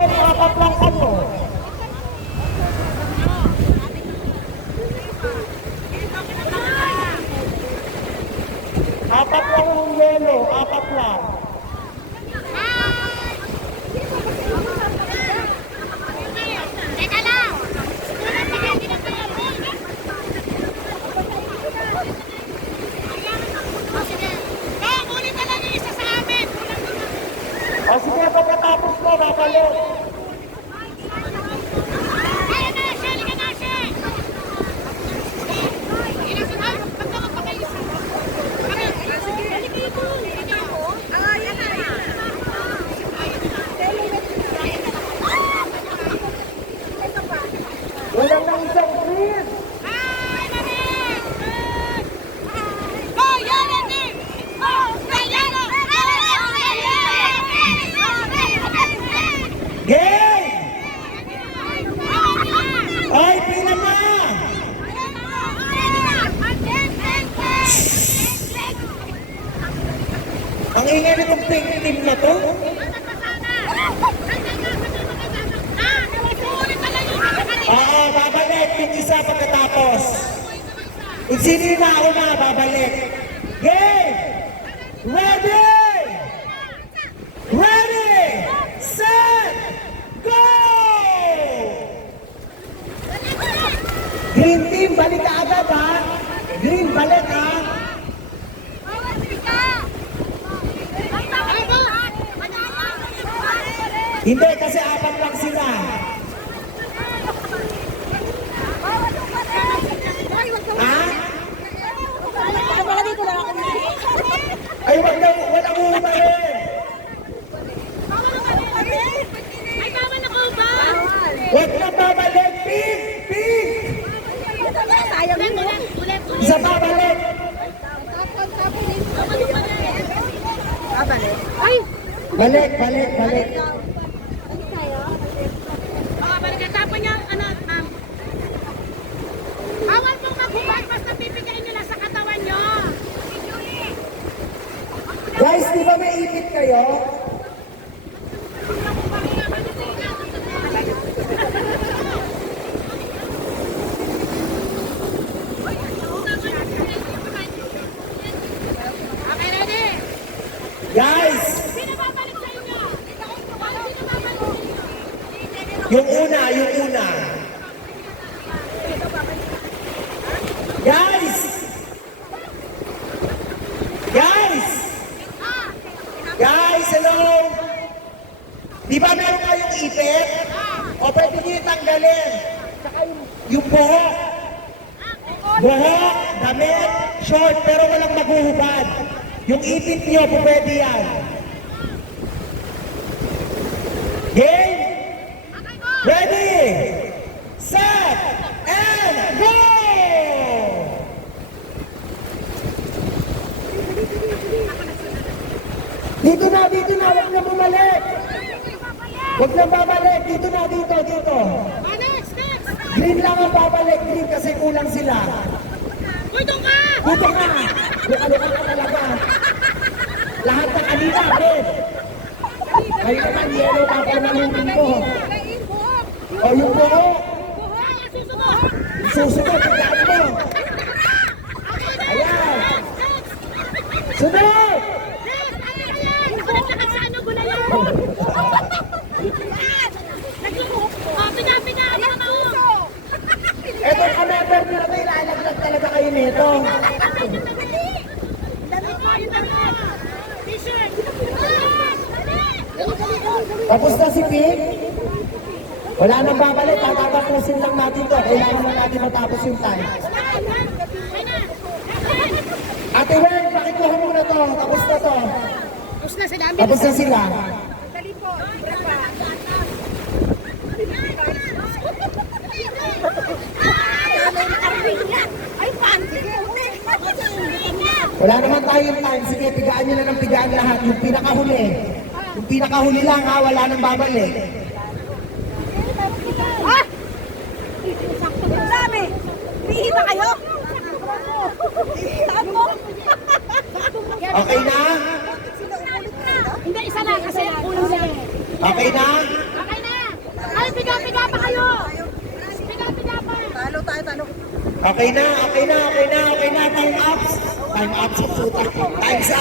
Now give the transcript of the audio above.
Apat lang ano. Apat lang yung yelo, apat lang. Teka lang. Ulit na lang yung isa sa amin. O sige, pagkatapos mo, babalik. Kaya na, Shelly ka na, Shelly. Magtawag pa kayo. Walang na isang green. Hi, Mami! Oh, yan, Ate! Oh, yan! Game! Ay, pila na! Ang ingay nitong pink team na to. Babalik. Pink isa pagkatapos. Kung sino yung nauna, babalik. Game! Ready! Ready! Set! Go! Green team, balik ka agad ha. Green, balik ha. Hindi, kasi apat lang sila. Ha? Ay, wag akong umarin. Ay, bawal ako ba? Wag na babalik. Pink! Pink! Isa babalik. Ay! Balik, balik, balik. Balik ang tapon niya, ma'am. Bawal pong maghubad, basta pipigain nyo lang sa katawan nyo. Guys, di ba may ipit kayo? Okay, ready? Guys, Sino babalik sa inyo? Sino babalik? yung una. Guys! Guys! Guys, hello! Di ba meron kayong ipit? O pwede nyo yung tanggalin? Saka yung buhok. Buhok, damit, short, pero walang maghuhubad. Yung ipit nyo, pwede yan. Game? Ready? Set! And go! Dito na, wag na bumalik. Wag na babalik, dito. Next! Green lang ang babalik, green kasi kulang sila. Uy, doon ka! Dito ka! Luka-luka ka talaga. Lahat ng kanina, red. Kayo naman, yellow, papanalungin ko. O yung buhok, susunod, tignan mo. Ayan. Sunod! Eto ka member nyo na ilalaglag talaga kayo nito. Tapos na si Pink? Wala nang babalik, tatapusin lang natin to. Kailangan lang natin matapos yung time. Ate Wen, pakikuha muna to. Tapos na to. Tapos na sila. Wala naman tayong time. Sige, pigaan nyo na ng pigaan lahat. Yung pinakahuli. Yung pinakahuli lang ha, wala nang babalik. Sabi, hihita kayo? Okay na? Hindi, isa na kasi kulang sila. Okay na? Okay na! Okay na, okay na, okay na, okay na. Time up. Time up sa puta. Time's up.